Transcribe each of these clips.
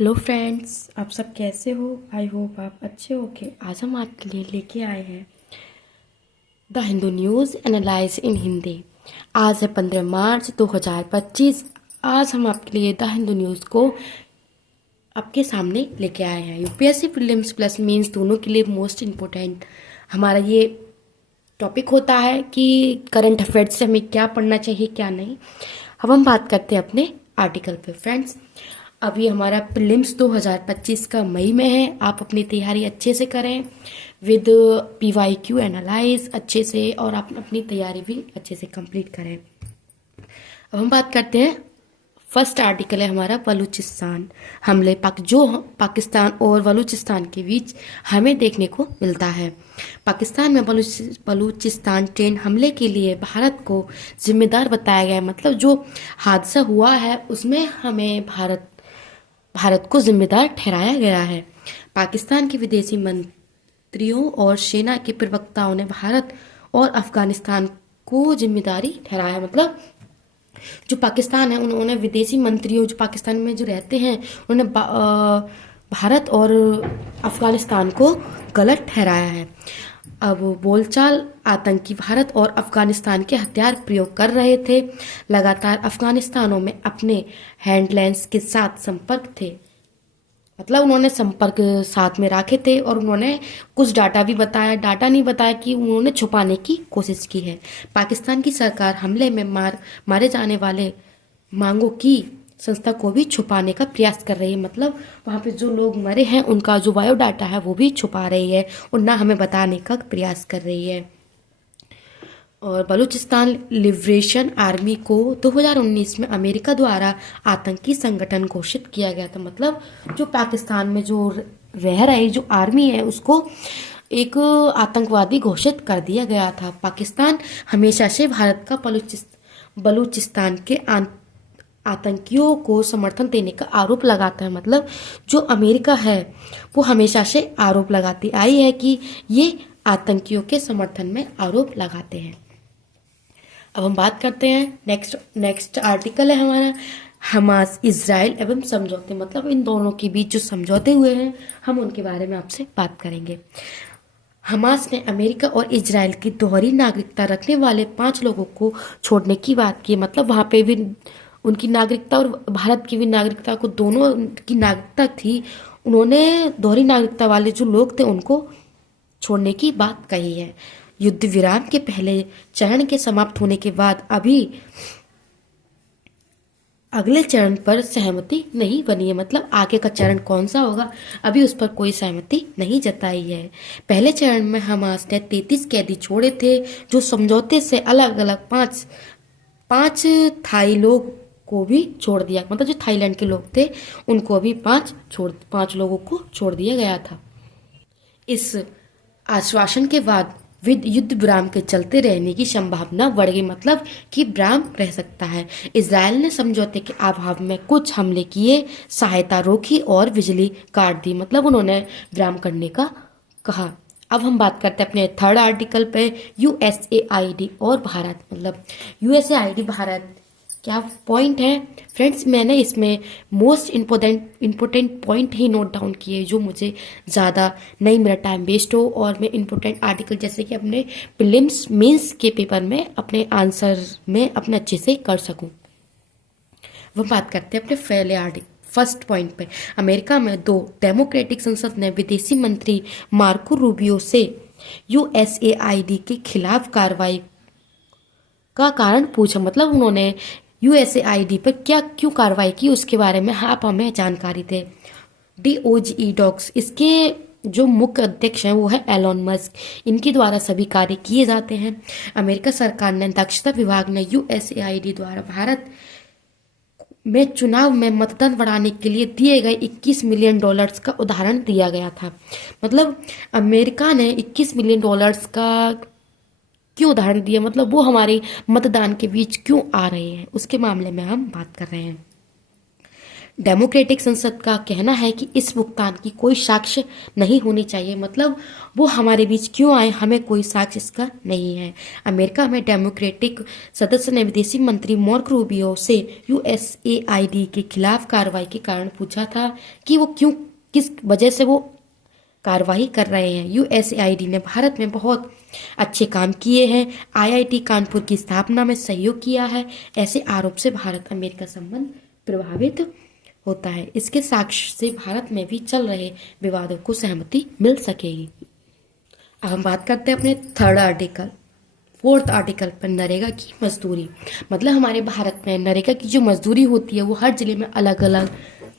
Hello friends, आप सब कैसे हो। आई होप आप अच्छे हो के। आज हम आपके लिए लेके आए हैं द हिंदू न्यूज़ एनालाइज इन हिंदी। आज है 15 मार्च 2025। आज हम आपके लिए द हिंदू न्यूज़ को आपके सामने लेके आए हैं। यूपीएससी प्रीलिम्स प्लस मेंस दोनों के लिए मोस्ट इम्पोर्टेंट हमारा ये टॉपिक होता है कि करंट अफेयर्स से हमें क्या पढ़ना चाहिए क्या नहीं। अब हम बात करते हैं अपने आर्टिकल पे। फ्रेंड्स, अभी हमारा प्रीलिम्स 2025 का मई में है। आप अपनी तैयारी अच्छे से करें विद पीवाईक्यू एनालाइज अच्छे से, और आप अपनी तैयारी भी अच्छे से कंप्लीट करें। अब हम बात करते हैं, फर्स्ट आर्टिकल है हमारा बलूचिस्तान हमले। जो पाकिस्तान और बलूचिस्तान के बीच हमें देखने को मिलता है। पाकिस्तान में बलूचिस्तान ट्रेन हमले के लिए भारत को जिम्मेदार बताया गया है। मतलब जो हादसा हुआ है उसमें हमें भारत को जिम्मेदार ठहराया गया है। पाकिस्तान के विदेशी मंत्रियों और सेना के प्रवक्ताओं ने भारत और अफगानिस्तान को जिम्मेदारी ठहराया। मतलब जो पाकिस्तान है उन्होंने विदेशी मंत्रियों जो पाकिस्तान में जो रहते हैं उन्होंने भारत और अफगानिस्तान को गलत ठहराया है। अब बोलचाल आतंकी भारत और अफगानिस्तान के हथियार प्रयोग कर रहे थे। लगातार अफगानिस्तानों में अपने हैंडलैंड्स के साथ संपर्क थे। मतलब उन्होंने संपर्क साथ में रखे थे, और उन्होंने कुछ डाटा भी बताया, डाटा नहीं बताया कि उन्होंने छुपाने की कोशिश की है। पाकिस्तान की सरकार हमले में मारे जाने वाले मांगों की संस्था को भी छुपाने का प्रयास कर रही है। मतलब वहाँ पे जो लोग मरे हैं उनका जो बायोडाटा है वो भी छुपा रही है और ना हमें बताने का प्रयास कर रही है। और बलूचिस्तान लिबरेशन आर्मी को 2019 में अमेरिका द्वारा आतंकी संगठन घोषित किया गया था। मतलब जो पाकिस्तान में जो रह रही जो आर्मी है उसको एक आतंकवादी घोषित कर दिया गया था। पाकिस्तान हमेशा से भारत का बलूचिस्तान के आतंकियों को समर्थन देने का आरोप लगाता है। मतलब जो अमेरिका है वो हमेशा से आरोप लगाती आई है कि ये आतंकियों के समर्थन में आरोप लगाते हैं। अब हम बात करते हैं नेक्स्ट आर्टिकल है हमारा हमास इजराइल एवं समझौते। मतलब इन दोनों के बीच जो समझौते हुए हैं हम उनके बारे में आपसे बात करेंगे। हमास ने अमेरिका और इजराइल की दोहरी नागरिकता रखने वाले 5 लोगों को छोड़ने की बात की। मतलब वहाँ पे भी उनकी नागरिकता और भारत की भी नागरिकता को दोनों की नागरिकता थी। उन्होंने दोहरी नागरिकता वाले जो लोग थे उनको छोड़ने की बात कही है। युद्ध विराम के पहले चरण के समाप्त होने के बाद अभी अगले चरण पर सहमति नहीं बनी है। मतलब आगे का चरण कौन सा होगा अभी उस पर कोई सहमति नहीं जताई है। पहले चरण में हमास ने 33 कैदी छोड़े थे जो समझौते से अलग अलग पांच थाई लोग को भी छोड़ दिया। मतलब जो थाईलैंड के लोग थे उनको भी पांच लोगों को छोड़ दिया गया था। इस आश्वासन के बाद युद्ध विराम के चलते रहने की संभावना बढ़ गई। मतलब कि विराम रह सकता है। इजराइल ने समझौते के अभाव में कुछ हमले किए, सहायता रोकी और बिजली काट दी। मतलब उन्होंने विराम करने का कहा। अब हम बात करते हैं अपने थर्ड आर्टिकल पे, यूएसएआईडी और भारत। मतलब यूएसएआईडी भारत क्या पॉइंट है फ्रेंड्स, मैंने इसमें मोस्ट इम्पोर्टेंट पॉइंट ही नोट डाउन किए जो मुझे ज़्यादा नहीं मेरा टाइम वेस्ट हो और मैं इम्पोर्टेंट आर्टिकल जैसे कि अपने प्रीलिम्स मेंस के पेपर में अपने आंसर में अपने अच्छे से कर सकूं। वो बात करते हैं अपने पहले आर्टिकल फर्स्ट पॉइंट पे। अमेरिका में 2 डेमोक्रेटिक संसद ने विदेशी मंत्री मार्को रूबियो से यूएसएआईडी के खिलाफ कार्रवाई का कारण पूछा। मतलब उन्होंने यूएसएआईडी पर क्यों कार्रवाई की उसके बारे में आप हमें जानकारी थे। डीओजी डॉक्स इसके जो मुख्य अध्यक्ष हैं वो है एलोन मस्क। इनके द्वारा सभी कार्य किए जाते हैं। अमेरिका सरकार ने दक्षता विभाग ने यूएसएआईडी द्वारा भारत में चुनाव में मतदान बढ़ाने के लिए दिए गए $21 मिलियन का उदाहरण दिया गया था। मतलब अमेरिका ने $21 मिलियन का क्यों उदाहरण दिया, मतलब वो हमारे मतदान के बीच क्यों आ रहे हैं उसके मामले में हम बात कर रहे हैं। डेमोक्रेटिक संसद का कहना है कि इस भुगतान की कोई साक्ष्य नहीं होनी चाहिए, मतलब वो हमारे बीच क्यों आए, हमें कोई साक्ष्य इसका नहीं है। अमेरिका में डेमोक्रेटिक सदस्य ने विदेशी मंत्री मार्को रूबियो से यूएसएआईडी के खिलाफ कार्रवाई के कारण पूछा था कि वो क्यों, किस वजह से वो कार्रवाई कर रहे हैं। यूएसएआईडी ने भारत में बहुत अच्छे काम किए हैं, आईआईटी कानपुर की स्थापना में सहयोग किया है। ऐसे आरोप से भारत अमेरिका संबंध प्रभावित होता है। इसके साक्ष्य से भारत में भी चल रहे विवादों को सहमति मिल सकेगी। अब हम बात करते हैं अपने फोर्थ आर्टिकल पर, नरेगा की मजदूरी। मतलब हमारे भारत में नरेगा की जो मजदूरी होती है वो हर जिले में अलग अलग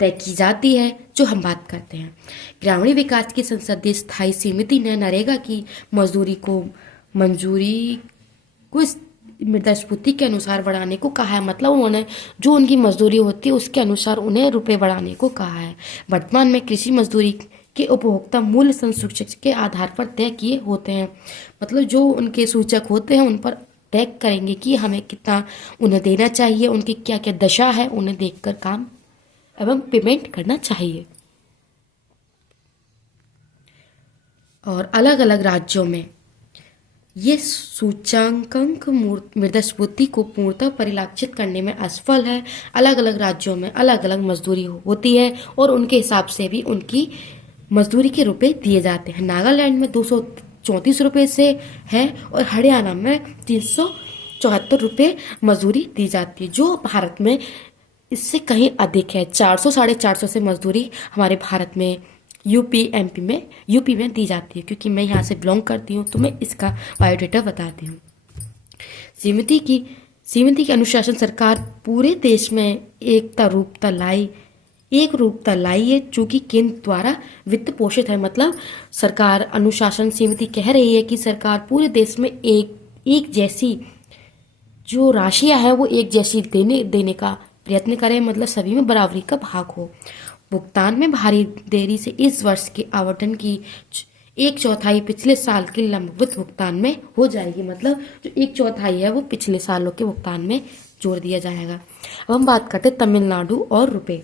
तय की जाती है, जो हम बात करते हैं। ग्रामीण विकास की संसदीय स्थायी समिति ने नरेगा की मजदूरी को मंजूरी को मुद्रास्फीति के अनुसार बढ़ाने को कहा है। मतलब उन्होंने जो उनकी मजदूरी होती है उसके अनुसार उन्हें रुपए बढ़ाने को कहा है। वर्तमान में कृषि मजदूरी के उपभोक्ता मूल्य संसूचक के आधार पर तय किए होते हैं। मतलब जो उनके सूचक होते हैं उन पर तय करेंगे कि हमें कितना उन्हें देना चाहिए, उनकी क्या क्या दशा है, उन्हें देखकर काम एवं पेमेंट करना चाहिए। और अलग अलग राज्यों में ये सूचकांक मुद्रास्फीति को पूर्णतः परिलक्षित करने में असफल है। अलग अलग राज्यों में अलग अलग मजदूरी होती है और उनके हिसाब से भी उनकी मजदूरी के रुपए दिए जाते हैं। नागालैंड में 234 रुपये से है और हरियाणा में 374 रुपये मजदूरी दी जाती है, जो भारत में इससे कहीं अधिक है। 400 साढ़े 400 से मजदूरी हमारे भारत में यूपी में दी जाती है। क्योंकि मैं यहाँ से बिलोंग करती हूँ तो मैं इसका बायोडेटा बताती हूँ। समिति के अनुशासन सरकार पूरे देश में एक रूपता लाई है, चूंकि केंद्र द्वारा वित्त पोषित है। मतलब सरकार अनुशासन समिति कह रही है कि सरकार पूरे देश में एक जैसी जो राशियां है वो एक जैसी देने का प्रयत्न करे, मतलब सभी में बराबरी का भाग हो। भुगतान में भारी देरी से इस वर्ष के आवंटन की 1/4 पिछले साल के लंबित भुगतान में हो जाएगी। मतलब जो 1/4 है वो पिछले सालों के भुगतान में जोड़ दिया जाएगा। अब हम बात करते हैं तमिलनाडु और रुपए।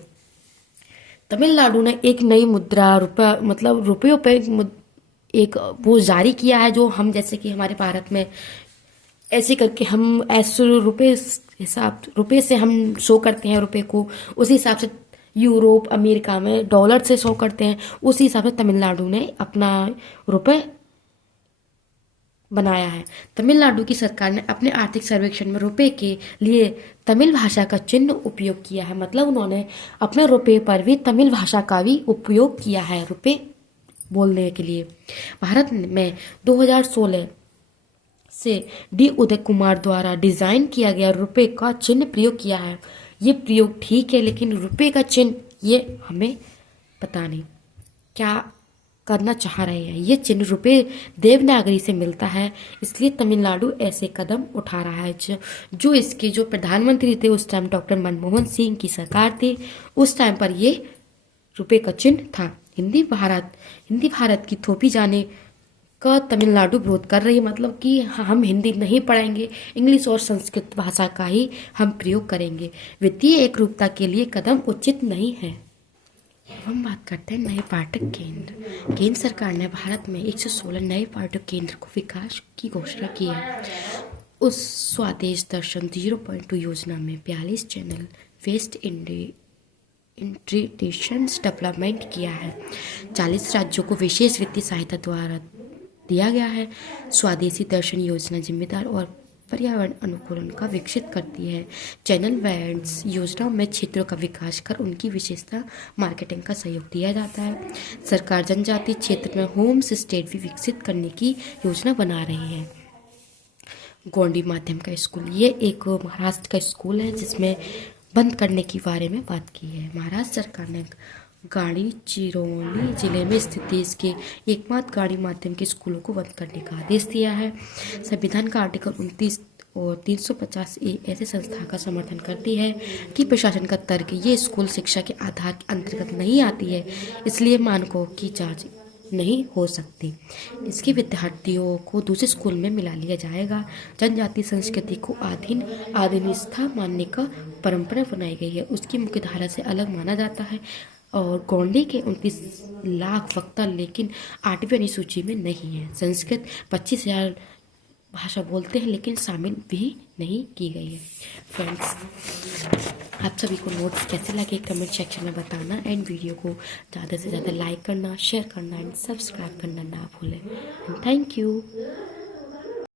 तमिलनाडु ने एक नई मुद्रा रुपयों पे एक वो जारी किया है, जो हम जैसे कि हमारे भारत में ऐसे करके हम ऐसे रुपए से हम शो करते हैं रुपए को, उसी हिसाब से यूरोप अमेरिका में डॉलर से शो करते हैं। उसी हिसाब से तमिलनाडु ने अपना रुपए बनाया है। तमिलनाडु की सरकार ने अपने आर्थिक सर्वेक्षण में रुपए के लिए तमिल भाषा का चिन्ह उपयोग किया है। मतलब उन्होंने अपने रुपए पर भी तमिल भाषा का भी उपयोग किया है रुपए बोलने के लिए। भारत में 2016 से डी उदय कुमार द्वारा डिजाइन किया गया रुपए का चिन्ह प्रयोग किया है। ये प्रयोग ठीक है, लेकिन रुपए का चिन्ह ये हमें पता नहीं क्या करना चाह रहे हैं। ये चिन्ह रुपए देवनागरी से मिलता है, इसलिए तमिलनाडु ऐसे कदम उठा रहा है। जो इसके जो प्रधानमंत्री थे उस टाइम डॉक्टर मनमोहन सिंह की सरकार थी, उस टाइम पर ये रुपए का चिन्ह था। हिंदी भारत की थोपी जाने का तमिलनाडु विरोध कर रही है। मतलब कि हम हिंदी नहीं पढ़ाएंगे, इंग्लिश और संस्कृत भाषा का ही हम प्रयोग करेंगे। वित्तीय एकरूपता के लिए कदम उचित नहीं है। हम बात करते हैं नए पर्यटक केंद्र। केंद्र सरकार ने भारत में 116 नए पर्यटक केंद्र को विकास की घोषणा की है। उस स्वदेश दर्शन 0.2 योजना में 42 चैनल वेस्ट इंटीग्रेशंस डेवलपमेंट किया है। 40 राज्यों को विशेष वित्तीय सहायता द्वारा दिया गया है। स्वदेशी दर्शन योजना जिम्मेदार और पर्यावरण अनुकूलन का विकसित करती है। चैनल वैंड्स योजना में क्षेत्रों का विकास कर उनकी विशेषता मार्केटिंग का सहयोग दिया जाता है। सरकार जनजातीय क्षेत्र में होम स्टे भी विकसित करने की योजना बना रही है। गौंडी माध्यम का स्कूल, ये एक महाराष्ट्र का स्कूल है जिसमें बंद करने के बारे में बात की है। महाराष्ट्र सरकार ने गढ़चिरोली जिले में स्थित देश के एकमात्र गाड़ी माध्यम के स्कूलों को बंद करने का आदेश दिया है। संविधान का आर्टिकल 29 और 350A ऐसे संस्था का समर्थन करती है कि प्रशासन का तर्क ये स्कूल शिक्षा के आधार के अंतर्गत नहीं आती है, इसलिए मानकों की जांच नहीं हो सकती। इसके विद्यार्थियों को दूसरे स्कूल में मिला लिया जाएगा। जनजातीय संस्कृति को आधुनिकता मानने का परंपरा बनाई गई है, उसकी मुख्य धारा से अलग माना जाता है। और गोंडी के 29 लाख वक्ता लेकिन 8वीं अनुसूची में नहीं है। संस्कृत 25,000 भाषा बोलते हैं लेकिन शामिल भी नहीं की गई है। फ्रेंड्स, आप सभी को नोट्स कैसे लगे कमेंट सेक्शन में बताना, एंड वीडियो को ज़्यादा से ज़्यादा लाइक करना, शेयर करना एंड सब्सक्राइब करना ना भूलें। Thank you.